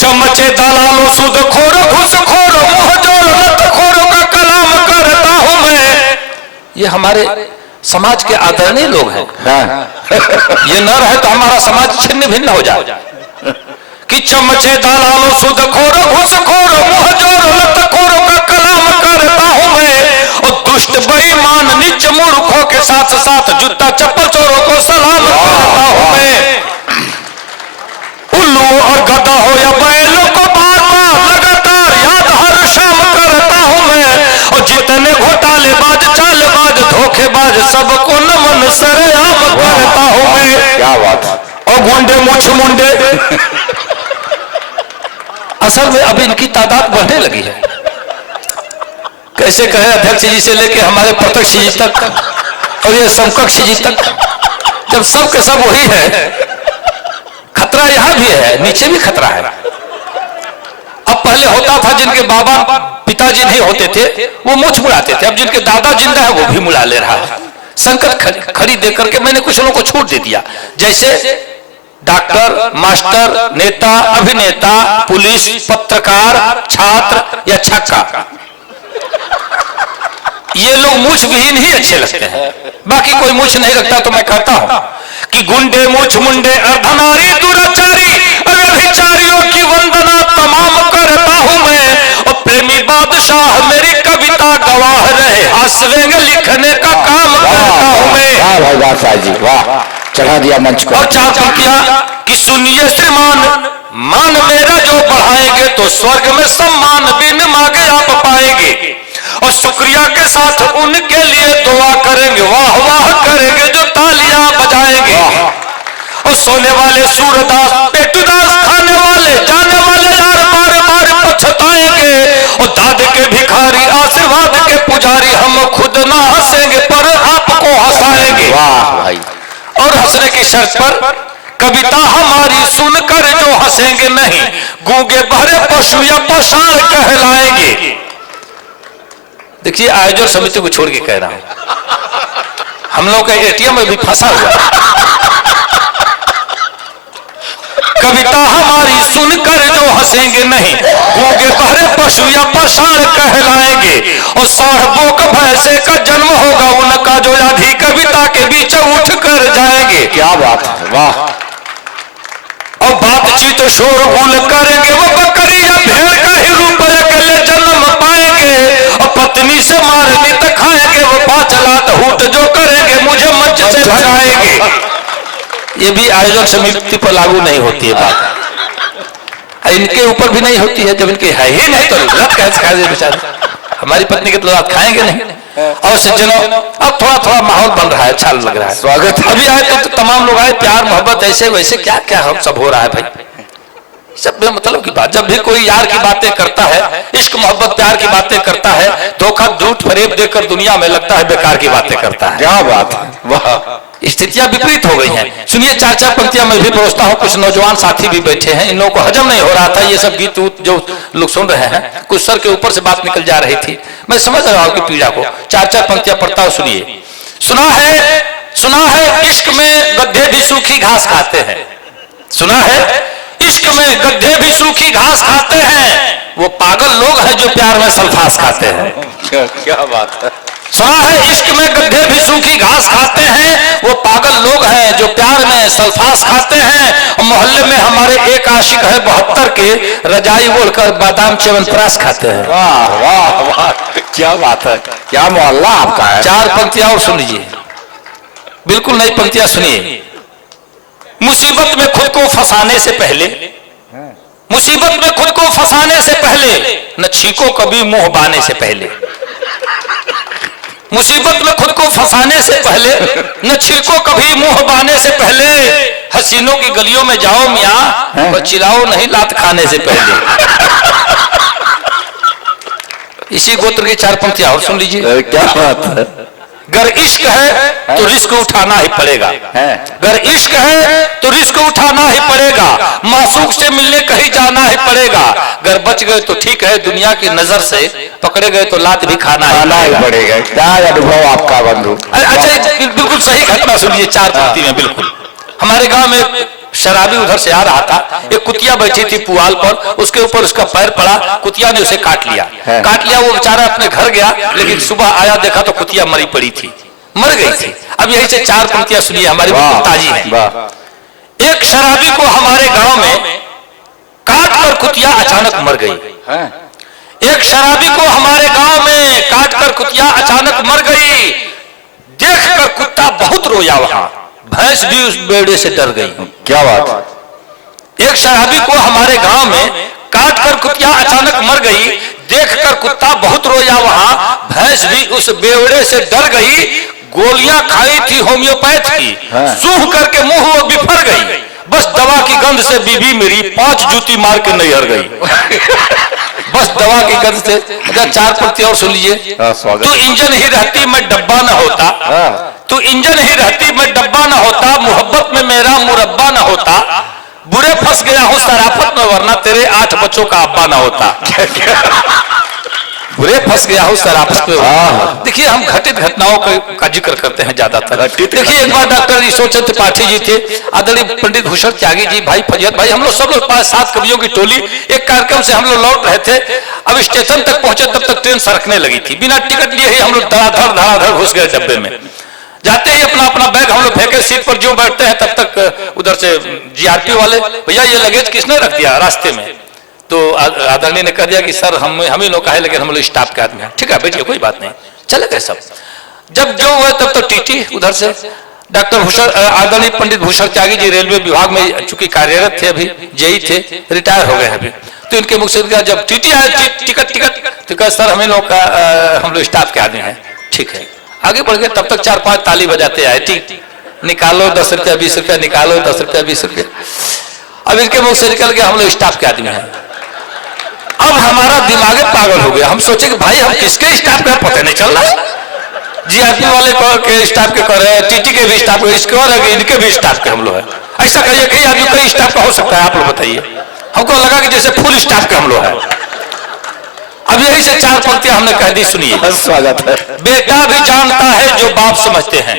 चमचे दलालों सूदखोरों घूसखोरों मुंहजोरों लतखोरों का कलाम करता हूं मैं। ये हमारे समाज के आदरणीय लोग हैं। ये न रहे तो हमारा समाज छिन्न भिन्न हो जाए। कि चमचे दलालों सूदखोरों घूसखोरों मुंहजोरों लतखोरों का कलाम करता हूं मैं। और दुष्ट बेईमान नीच मूर्खों के साथ साथ जूता चप्पल चोरों को सलाम करता हूं मैं। उल्लू और गधा हो या बैलों को बार बार लगातार याद हर शाम करता हूं मैं। और जितने घोटालेबाज चालबाज धोखेबाज सबको नमन सरेआम करता हूं मैं। क्या बात है। और गुंडे मुछ मुंडे असल में अभी इनकी तादाद बढ़ने लगी है। कैसे कहे अध्यक्ष जी से लेके हमारे प्रत्यक्ष जी तक और ये समकक्ष जी तक, जब सब के सब वही है। खतरा यहां भी है, नीचे भी खतरा है। अब पहले होता था जिनके बाबा पिताजी नहीं होते थे वो मूछ मुड़ाते थे, अब जिनके दादा जिंदा है वो भी मुड़ा ले रहा है। संकट खड़ी दे करके मैंने कुछ लोगों को छूट दे दिया, जैसे डॉक्टर, मास्टर, नेता, अभिनेता, पुलिस, पत्रकार, छात्र या छक्का। ये लोग मूछ विहीन ही अच्छे लगते हैं, बाकी कोई मूछ नहीं रखता। तो मैं कहता हूं कि गुंडे मूछ मुंडे अर्धनारी दुराचारी व्यभिचारियों की वंदना तमाम करता हूं मैं। और प्रेमी बादशाह मेरी कविता गवाह रहे, हास्यव्यंग लिखने का काम करता हूं मैं। वाह भाई वाह साहब जी, वाह, चढ़ा दिया मंच को। और चार पंक्तियां कि सुनिए श्रीमान, मान मेरा जो बढ़ाएंगे तो स्वर्ग में सम्मान बिन मांगे आप पाएंगे। और शुक्रिया के साथ उनके लिए दुआ करेंगे, वाह वाह करेंगे जो तालियां बजाएंगे। और सोने वाले सूरदास पेटुदास खाने वाले जाने वाले यार बार बार पछताएंगे। और दाद के भिखारी आशीर्वाद के पुजारी हम खुद ना हंसेंगे पर आपको हंसाएंगे। वाह भाई। और हंसने की शर्त पर कविता हमारी सुनकर जो हंसेंगे नहीं, गूंगे बहरे पशु या पाषाण कहलाएंगे। देखिए आयोजन समिति को छोड़ के कह रहा हूं, हम लोग का एटीएम में भी फंसा हुआ है। कविता हमारी सुनकर जो हंसेंगे नहीं, गूंगे बहरे पशु या पाषाण कहलाएंगे। और साढ़ भैंसे का जन्म होगा उनका जो आधी कविता के बीच उठ कर जाएंगे। क्या बात है, वाह। और बातचीत शोरगुल करेंगे वो बकरी या भेड़ का ही रूप अकेले जन्म पाएंगे। और पत्नी से मारनी तक खाएंगे वो 5 लात हूट जो करेंगे मुझे मंच से भगाएंगे। ये भी आयोजन समिति पर लागू नहीं होती है बात, इनके ऊपर भी नहीं होती है। जब इनके है ही नहीं तो लत कैसे खाए बेचारे, हमारी पत्नी के तो रात खाएंगे नहीं। और सज्जनों अब थोड़ा थोड़ा माहौल बन रहा है, अच्छा लग रहा है। स्वागत अभी आए तो तमाम लोग आए, प्यार मोहब्बत ऐसे वैसे क्या क्या हम सब हो रहा है भाई। सब मतलब की बात, जब भी कोई यार की बातें करता है, इश्क मोहब्बत प्यार की बातें करता है, धोखा झूठ फरेब देकर दुनिया में लगता है बेकार की बातें करता है। क्या बात है, वाह। स्थितियां विपरीत हो गई हैं। सुनिए 4-4 पंक्तियां मैं भी परोसता हूं, कुछ नौजवान साथी भी बैठे हैं, इन लोगों को हजम नहीं हो रहा था ये सब गीत जो लोग सुन रहे हैं, कुछ सर के ऊपर से बात निकल जा रही थी। मैं समझ रहा हूं कि पीड़ा को। 4-4 पंक्तियां पढ़ता हूं, सुनिए। सुना है इश्क में गड्ढे भी सूखी घास खाते हैं। सुना है इश्क में गड्ढे भी सूखी घास खाते हैं, वो पागल लोग हैं जो प्यार में सल्फास खाते हैं। क्या बात है। सुना है इश्क में गड्ढे भी सूखी घास खाते हैं, वो पागल लोग हैं जो प्यार में सल्फास खाते हैं। और मोहल्ले में हमारे एक आशिक है 72 के, रजाई ओढ़कर बादाम च्यवनप्राश खाते हैं। वाह वाह वाह, क्या बात है, क्या मोहल्ला आपका है। 4 पंक्तियां और सुन लीजिए, बिल्कुल नई पंक्तियां सुनिए। मुसीबत में खुद को फंसाने से पहले, मुसीबत में खुद को फंसाने से पहले न छीको कभी मुंह बाने से पहले। मुसीबत में खुद को फंसाने से पहले न छिड़को कभी मुंह बाने से पहले। हसीनों की गलियों में जाओ मियां, और चिल्लाओ नहीं लात खाने से पहले। इसी गोत्र की 4 पंक्तियां और सुन लीजिए। क्या बात है। अगर इश्क है तो रिस्क उठाना ही पड़ेगा, अगर इश्क है तो रिस्क उठाना ही पड़ेगा। मासूक से मिलने कहीं जाना ही पड़ेगा, अगर बच गए तो ठीक है, दुनिया की नजर से पकड़े गए तो लात भी खाना ही पड़ेगा। क्या अनुभव आपका बंधु। अच्छा बिल्कुल सही घटना सुनिए 4 पंक्ति में। बिल्कुल हमारे गांव में शराबी उधर से आ रहा था, एक कुतिया बैठी थी पुआल पर, उसके ऊपर उसका पैर पड़ा, कुतिया ने उसे काट लिया। वो बेचारा अपने घर गया, लेकिन सुबह आया देखा तो कुतिया मरी पड़ी थी, मर गई थी। अब यही से 4 पंक्तियां सुनिए, हमारी ताजी है। एक शराबी को हमारे गांव में काट कर कुतिया अचानक मर गई। एक शराबी को हमारे गांव में काट कर कुतिया अचानक मर गई। देखकर कुत्ता बहुत रोया, वहां भैंस भी उस बेड़े से डर गई। क्या बात। एक शराबी को हमारे गांव में काट कर कुतिया अचानक मर गई। देखकर कुत्ता बहुत रोया, वहां भैंस भी उस बेवड़े से डर गई। गोलियां खाई थी होम्योपैथ की, सूख करके मुंह वो बिफर गई। बस दवा की गंध से बीबी मेरी 5 जूती मार के नैहर गई। बस दवा की गंध से। 4 पंक्ति और सुन लीजिए। तू इंजन ही रहती मैं डब्बा न होता, तू इंजन ही रहती मैं डब्बा न होता, मोहब्बत में मेरा मुरब्बा न होता, बुरे फंस गया हूं शराफत में वरना तेरे 8 बच्चों का अब्बा न होता। बुरे फंस गया हूं शराफत में। देखिए हम घटित घटनाओं का जिक्र करते हैं ज्यादातर। देखिए एक बार डॉक्टर ईश्वरचंद त्रिपाठी जी थे, आदरणीय पंडित भूषण त्यागी जी, भाई फजियत भाई, हम लोग सब लोग 5-7 कवियों की टोली एक कार्यक्रम से हम लोग लौट रहे थे। अब स्टेशन तक पहुंचे तब तक ट्रेन सरकने लगी थी। बिना टिकट लिए ही हम लोग धड़ाधड़ घुस गए डब्बे में। जाते ही अपना अपना बैग हम लोग फेंके, सीट पर जो बैठते हैं तब तक उधर से जीआरपी वाले, भैया ये लगेज किसने रख दिया रास्ते में? तो आदरणीय ने कह दिया कि सर हम ही लोग का है, लेकिन हम लोग स्टाफ के आदमी हैं। ठीक है बैठिए, कोई बात नहीं, चले गए सब। जब जो हुआ तब तो टीटी उधर से डॉक्टर भूषण, आदरणीय पंडित भूषण त्यागी जी रेलवे विभाग में चूंकि कार्यरत थे, अभी जेई थे, रिटायर हो गए अभी, तो इनके मुख से जब टीटी आया टिकट तो कहा सर हम लोग स्टाफ के आदमी हैं। ठीक है, आगे बढ़ गए। तब तक 4-5 ताली बजाते आए, ठीक निकालो 10 रुपया 20 रुपया, निकालो 10 रुपया 20 रुपया। अब इनके मुख से निकल गया हम लोग स्टाफ के आदमी हैं। अब हमारा दिमाग पागल हो गया, हम सोचे कि भाई हम किसके स्टाफ का पता नहीं चल रहा। जीआरपी वाले के स्टाफ के कर रहे हैं, टीटी के भी स्टाफ के, इसके और इनके भी स्टाफ के हम लोग हैं। ऐसा कहिए कई आदमी कई स्टाफ का हो सकता है, आप लोग बताइए। हमको लगा कि जैसे फुल स्टाफ के हम लोग हैं। अब यही से 4 पंक्तियां हमने कह दी, सुनिए। स्वागत है। बेटा भी जानता है जो बाप समझते हैं,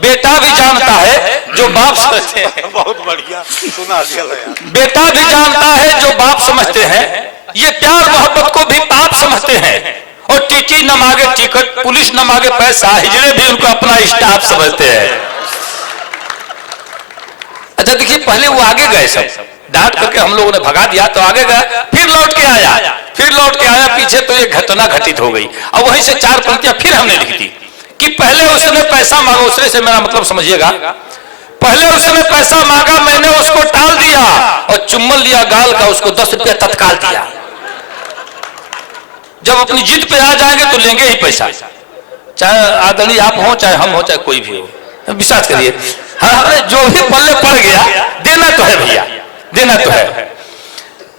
बेटा भी जानता है जो बाप समझते हैं। बहुत बढ़िया सुना दिया। बेटा भी जानता है जो बाप समझते हैं, ये प्यार मोहब्बत को भी पाप समझते हैं। और टीटी न मांगे टिकट, पुलिस न मांगे पैसा, हिजड़े भी उनको अपना स्टाफ समझते हैं। अच्छा देखिए, पहले वो आगे गए, सब डांट करके हम लोगों ने भगा दिया, तो आगे गया, फिर लौट के आया पीछे, तो ये घटना घटित हो गई। अब वहीं से 4 पंक्तियां फिर हमने लिख दी कि पहले उसने पैसा मांगा, उसने से मेरा मतलब समझिएगा, पहले उसने पैसा मांगा, मैंने उसको टाल दिया और चुम्बन लिया गाल का, उसको 10 रुपया तत्काल दिया। जब अपनी जिद पे आ जाएंगे तो लेंगे ही पैसा, चाहे आदरणीय आप हो, चाहे हम हो, चाहे कोई भी हो, विश्वास करिए। हाँ, जो भी पल्ले पड़ गया देना तो है भैया, देना तो है।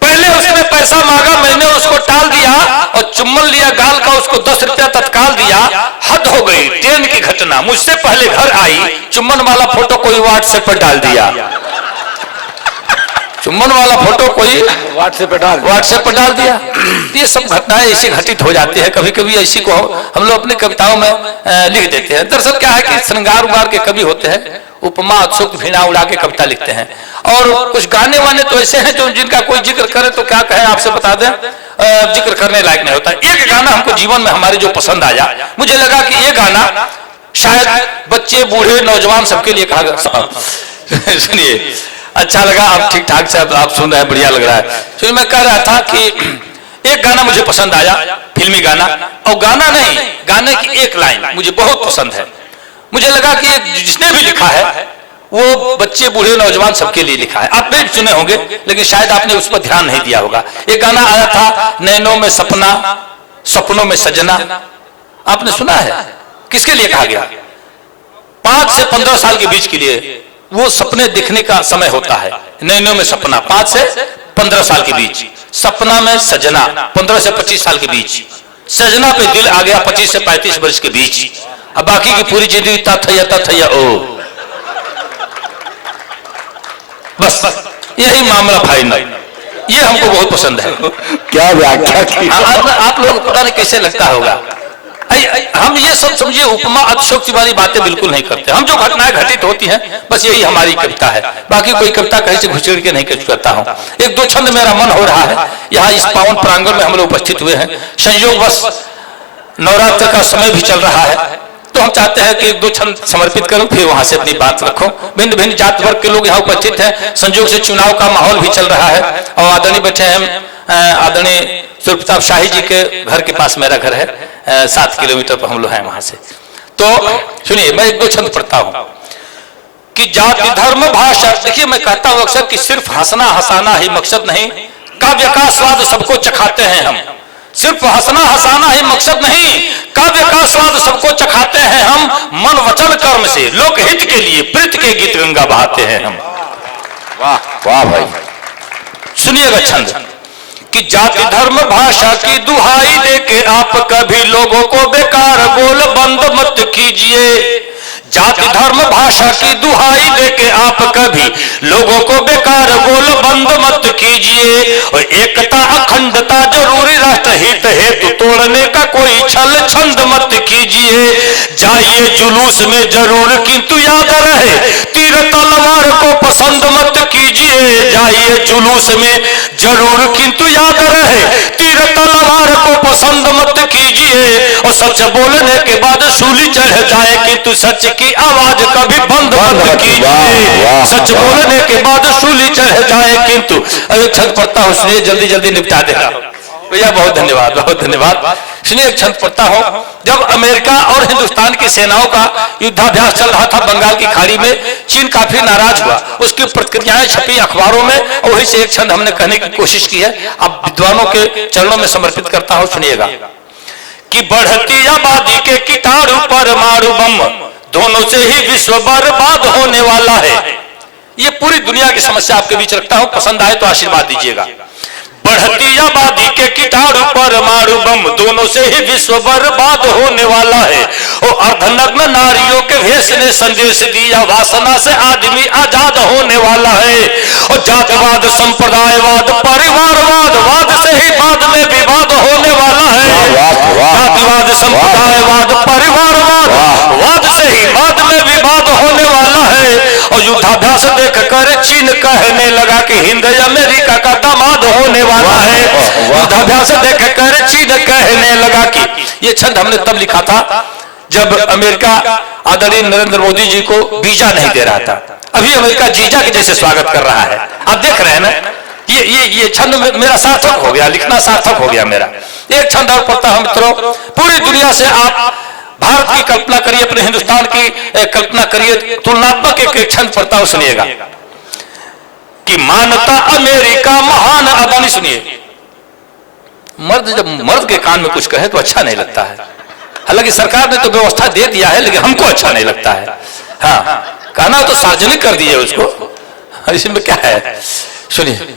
पहले उसने पैसा मांगा, मैंने उसको टाल दिया और चुम्बन लिया गाल का, उसको 10 रुपया तत्काल दिया। हद हो गई, ट्रेन की घटना, मुझसे पहले घर आई, चुम्बन वाला फोटो कोई व्हाट्सएप पर डाल दिया। चुम्बन वाला फोटो कोई व्हाट्सएप पर डाल दिया। ये सब घटनाएं ऐसी घटित हो जाती है, कभी कभी ऐसी को हम लोग अपनी कविताओं में लिख देते हैं। दरअसल क्या है कि श्रृंगार उगार के कवि होते हैं, उपमा अत्सुक्त भीना उड़ा के कविता लिखते हैं। और कुछ गाने वाने तो ऐसे हैं जो जिनका कोई जिक्र करे तो क्या कहें, आपसे बता दें, जिक्र करने लायक नहीं होता। एक गाना हमको जीवन में हमारे जो पसंद आया, मुझे लगा कि ये गाना शायद बच्चे बूढ़े नौजवान सबके लिए कहा गया। सुनिए, अच्छा लगा, आप ठीक ठाक से आप सुन रहे हैं, बढ़िया लग रहा है। सुनिए, मैं कह रहा था कि एक गाना मुझे पसंद आया, फिल्मी गाना, और गाना नहीं, गाने की एक लाइन मुझे बहुत पसंद है। मुझे लगा कि जिसने भी लिखा है वो बच्चे बूढ़े नौजवान सबके लिए लिखा है। आप भी सुने होंगे, लेकिन शायद आपने उस पर ध्यान नहीं दिया होगा। एक गाना आया था, नैनों में सपना, सपनों में सजना, आपने सुना है? किसके लिए कहा गया? 5 से 15 साल के बीच के लिए वो सपने देखने का समय होता है। नैनों में सपना 5 से 15 साल के बीच, सपना में सजना 15 से 25 साल के बीच, सजना पे दिल आ गया 25 से 35 वर्ष के बीच। अब बाकी की पूरी जिंदगी तथैया ओ, बस यही मामला फाइनल। ये हमको बहुत पसंद है। क्या व्याख्या की। आप लोग पता नहीं कैसे लगता होगा, हम ये सब समझिए उपमा अतिशोक्ति वाली बातें बिल्कुल नहीं करते। हम जो घटनाएं घटित होती हैं बस यही हमारी कविता है, बाकी कोई कविता कहीं से घुसेड़ के नहीं करता हूं। एक दो छंद मेरा मन हो रहा है, यहाँ इस पावन प्रांगण में हम लोग उपस्थित हुए हैं, संयोग बस नवरात्र का समय भी चल रहा है, तो हम चाहते हैं कि एक दो छंद समर्पित करूं, फिर वहां से अपनी बात रखूं। भिन्न भिन्न जात वर्ग के लोग यहाँ उपस्थित हैं, संयोग से चुनाव का माहौल भी चल रहा है, और आदरणीय बैठे हैं आदरणीय सूर्य प्रताप शाही जी के घर के पास मेरा घर है, 7 किलोमीटर पर हम लोग हैं वहां से। तो सुनिए, मैं एक दो छंद पढ़ता हूं कि जाति धर्म भाषा। देखिए, मैं कहता हूं अक्सर कि सिर्फ हंसना हंसाना ही मकसद नहीं, काव्य का स्वाद सबको चखाते हैं हम। सिर्फ हंसना हंसाना ही मकसद नहीं, काव्य का स्वाद सबको चखाते हैं हम। मन वचन कर्म से लोकहित के लिए प्रीत के गीत गंगा बहाते हैं हम। वाह वाह भाई, सुनिएगा छंद कि जाति धर्म भाषा की दुहाई देके आप कभी लोगों को बेकार बोल बंद मत कीजिए। जाति धर्म भाषा की दुहाई देके आप कभी लोगों को बेकार बोल बंद मत कीजिए। और एकता अखंडता जरूरी राष्ट्र हित हेतु तोड़ने का कोई छल छंद मत कीजिए। जाइए जुलूस में जरूर किंतु याद रहे तीर तलवार को पसंद मत कीजिए। जाइए जुलूस में जरूर किंतु याद रहे तीर तलवार को पसंद मत कीजिए। और सच बोलने के बाद सूली चढ़ जाए किंतु सच की आवाज कभी बंद मत कीजिए। सच बोलने के बाद सूली चढ़ जाए किंतु। अरे छंद पढ़ता हूं, सुनिए, जल्दी जल्दी निपटा देगा भैया, बहुत धन्यवाद बहुत धन्यवाद। सुनिए, एक छंद पढ़ता हूं। जब अमेरिका और हिंदुस्तान की सेनाओं का युद्धाभ्यास चल रहा था बंगाल की खाड़ी में, चीन काफी नाराज हुआ, उसकी प्रतिक्रियाएं छपी अखबारों में, और वही से एक छंद हमने कहने की कोशिश की है, अब विद्वानों के चरणों में समर्पित करता हूं। सुनिएगा कि बढ़ती आबादी के कीटाणु परमाणु बम दोनों से ही विश्व बर्बाद होने वाला है। ये पूरी दुनिया की समस्या आपके बीच रखता हूं, पसंद आए तो आशीर्वाद दीजिएगा। बढ़ती आबादी के कीटाणु परमाणु बम दोनों से ही विश्व बर्बाद होने वाला है। और अर्धनग्न नारियों के भेष ने संदेश दिया वासना से आदमी आजाद होने वाला है। और जातिवाद संप्रदायवाद परिवारवाद वाद से ही बाद में विवाद होने वाला है। जातिवाद संप्रदायवाद परिवारवाद वाद से ही बाद में विवाद होने वाला है। और युद्धाभ्यास देखकर चीन कहने लगा कि हिंद अमेरिका का दामाद होने वाला है। युद्धाभ्यास देखकर चीन कहने लगा कि, ये छंद हमने तब लिखा था जब अमेरिका आदरणीय नरेंद्र मोदी जी को वीजा नहीं दे रहा था। अभी अमेरिका जीजा के जैसे स्वागत कर रहा है, आप देख रहे हैं ना। ये छंद मेरा सार्थक हो गया, लिखना सार्थक हो गया मेरा। एक छंद और पढ़ता हूं मित्रों। पूरी दुनिया से आप भारत की कल्पना करिए, अपने हिंदुस्तान की कल्पना करिए, तुलनात्मक एक छंद पढ़ता हूं, सुनिएगा कि मानता अमेरिका महान आदानी। सुनिए, मर्द जब मर्द के कान में कुछ कहे तो अच्छा नहीं लगता है। हालांकि सरकार ने तो व्यवस्था दे दिया है, लेकिन हमको अच्छा नहीं लगता है। हाँ, कहना तो सार्वजनिक कर दीजिए उसको, इसमें क्या है। सुनिए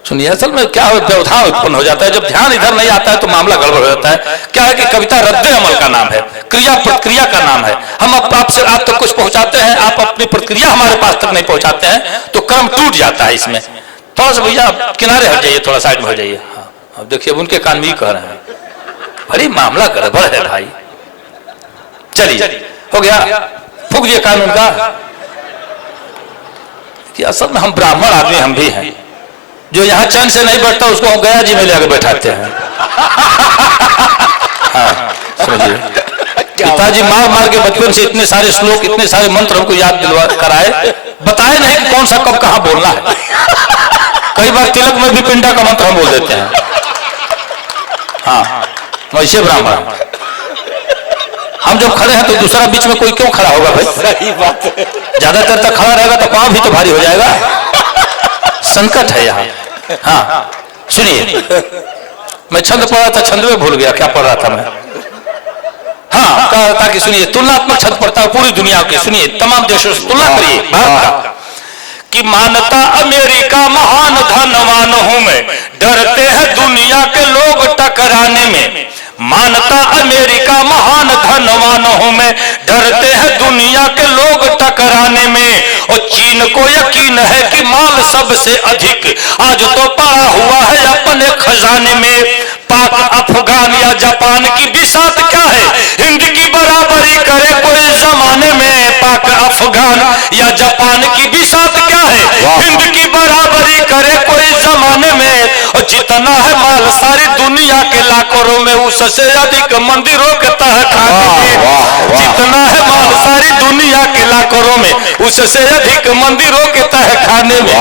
सुनिए, असल में क्या व्यवधान उत्पन्न हो जाता है, जब ध्यान इधर नहीं आता है तो मामला गड़बड़ हो जाता है। क्या है कि कविता रद्द अमल का नाम है, क्रिया प्रतिक्रिया का नाम है। हम आपसे आप तक कुछ पहुंचाते हैं, आप अपनी प्रतिक्रिया हमारे पास तक नहीं पहुंचाते हैं, तो क्रम टूट जाता है। इसमें थोड़ा सा भैया किनारे हट जाइए, थोड़ा साइड में हो जाइए। हाँ, अब देखिए, अब उनके कान में ही कह रहे हैं, बड़ी मामला गड़बड़ है भाई। चलिए, हो गया, फूक दिए कान उनका। कि असल में हम ब्राह्मण आदमी हम भी हैं, जो यहाँ चैन से नहीं बैठता उसको हम गया जी में ले आकर बैठाते हैं। हाँ, समझिए, पिताजी मार मार के बचपन से इतने सारे श्लोक, इतने सारे मंत्र हमको याद दिलवा कराए, बताए नहीं कि कौन सा कब कहाँ बोलना है। कई बार तिलक में भी पिंडा का मंत्र हम बोल देते हैं। हाँ, वैसे ब्राह्मण हम जब खड़े हैं तो दूसरा बीच में कोई क्यों खड़ा होगा भाई? सही बात है। ज्यादातर तक खड़ा रहेगा तो पाँव भी तो भारी हो जाएगा, संकट है यहाँ। हाँ, सुनिए, मैं छंद पढ़ रहा था, छंद में भूल गया क्या पढ़ रहा था मैं। हाँ, कह रहा था कि सुनिए, तुलनात्मक छंद पढ़ता हूं पूरी दुनिया के। सुनिए, तमाम देशों से तुलना करिए भारत का। कि मानता अमेरिका महान धनवान हूं मैं, डरते हैं दुनिया के लोग टकराने में। मानता अमेरिका महान धनवान हूं मैं, डरते हैं दुनिया के लोग टकराने में। और चीन को यकीन है कि माल सबसे अधिक आज तो पड़ा हुआ है अपने खजाने में। पाक अफगान या या जापान की बिसात क्या है, हिंद की बराबरी करे कोई जमाने में पाक अफगान। या जापान की बिसात क्या है, हिंद की बराबरी करे कोई जमाने में। और जितना है माल सारी दुनिया के लाखों में, उससे अधिक मंदिरों के तह खाने में। जितना है माल सारी दुनिया के लाखों में, उससे अधिक मंदिरों के तह खाने में।